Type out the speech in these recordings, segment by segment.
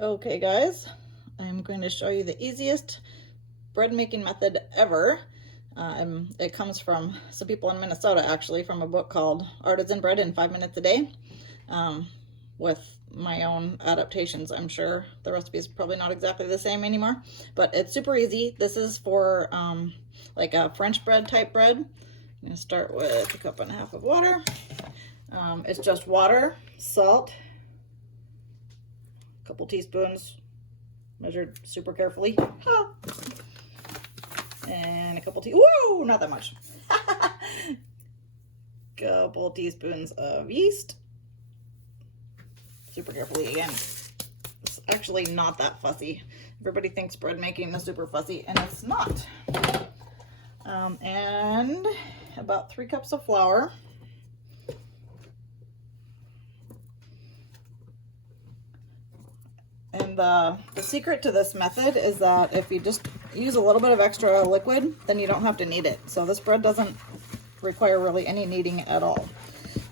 Okay guys, I'm going to show you the easiest bread making method ever. It comes from some people in Minnesota, actually, from a book called Artisan Bread in 5 Minutes a Day, with my own adaptations. I'm sure the recipe is probably not exactly the same anymore, but it's super easy. This is for like a French bread type bread. I'm going to start with 1.5 cups of water. It's just water, salt, a couple teaspoons, measured super carefully, and a couple whoa, not that much. Couple teaspoons of yeast, super carefully again. It's actually not that fussy. Everybody thinks bread making is super fussy, and it's not. And about 3 cups of flour. And the secret to this method is that if you just use a little bit of extra liquid, then you don't have to knead it. So this bread doesn't require really any kneading at all.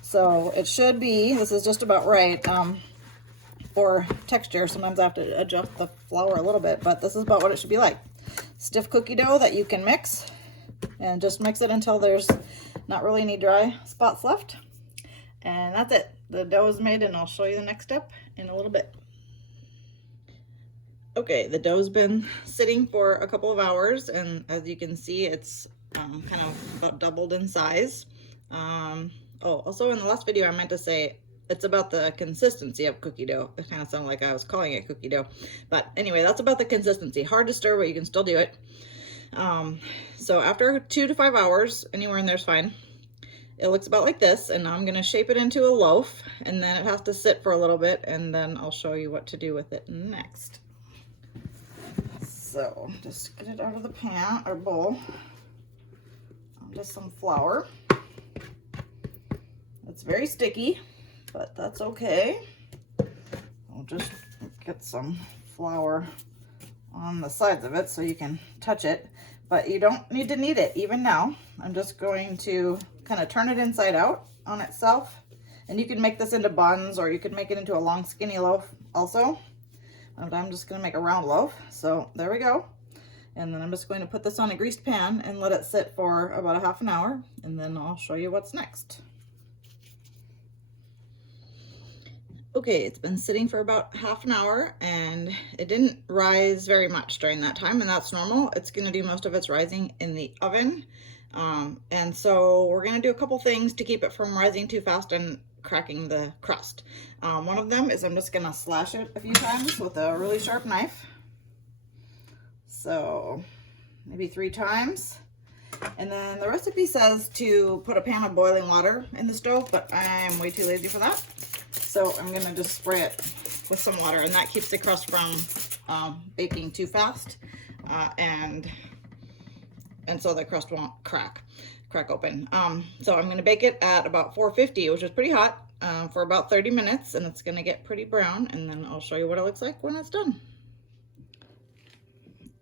So it should be, this is just about right for texture. Sometimes I have to adjust the flour a little bit, but this is about what it should be like. Stiff cookie dough that you can mix, and just mix it until there's not really any dry spots left. And that's it. The dough is made, and I'll show you the next step in a little bit. Okay, the dough's been sitting for a couple of hours, and as you can see, it's kind of about doubled in size. Oh, also in the last video, I meant to say it's about the consistency of cookie dough. It kind of sounded like I was calling it cookie dough. But anyway, that's about the consistency. Hard to stir, but you can still do it. So after 2 to 5 hours, anywhere in there is fine. It looks about like this, and now I'm going to shape it into a loaf, and then it has to sit for a little bit, and then I'll show you what to do with it next. So just get it out of the pan or bowl. Just some flour. It's very sticky, but that's okay. I'll just get some flour on the sides of it so you can touch it, but you don't need to knead it even now. I'm just going to kind of turn it inside out on itself, and you can make this into buns, or you could make it into a long skinny loaf also. And I'm just going to make a round loaf. So there we go. And then I'm just going to put this on a greased pan and let it sit for about a half an hour, and then I'll show you what's next. Okay, it's been sitting for about half an hour, and it didn't rise very much during that time, and that's normal. It's going to do most of its rising in the oven. And so we're going to do a couple things to keep it from rising too fast and cracking the crust. One of them is I'm just going to slash it a few times with a really sharp knife. So maybe 3 times. And then the recipe says to put a pan of boiling water in the stove, but I'm way too lazy for that. So I'm going to just spray it with some water, and that keeps the crust from baking too fast, and so the crust won't crack open. So I'm going to bake it at about 450, which is pretty hot, for about 30 minutes, and it's going to get pretty brown, and then I'll show you what it looks like when it's done.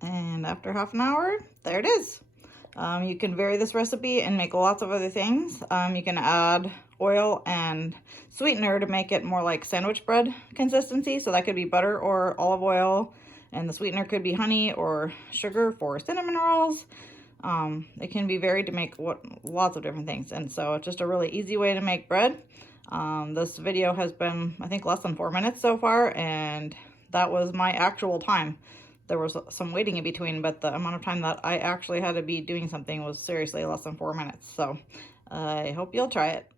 And after half an hour, there it is. You can vary this recipe and make lots of other things. You can add oil and sweetener to make it more like sandwich bread consistency. So that could be butter or olive oil, and the sweetener could be honey or sugar for cinnamon rolls. It can be varied to make lots of different things. And so it's just a really easy way to make bread. This video has been, I think, less than 4 minutes so far, and that was my actual time. There was some waiting in between, but the amount of time that I actually had to be doing something was seriously less than 4 minutes. So I hope you'll try it.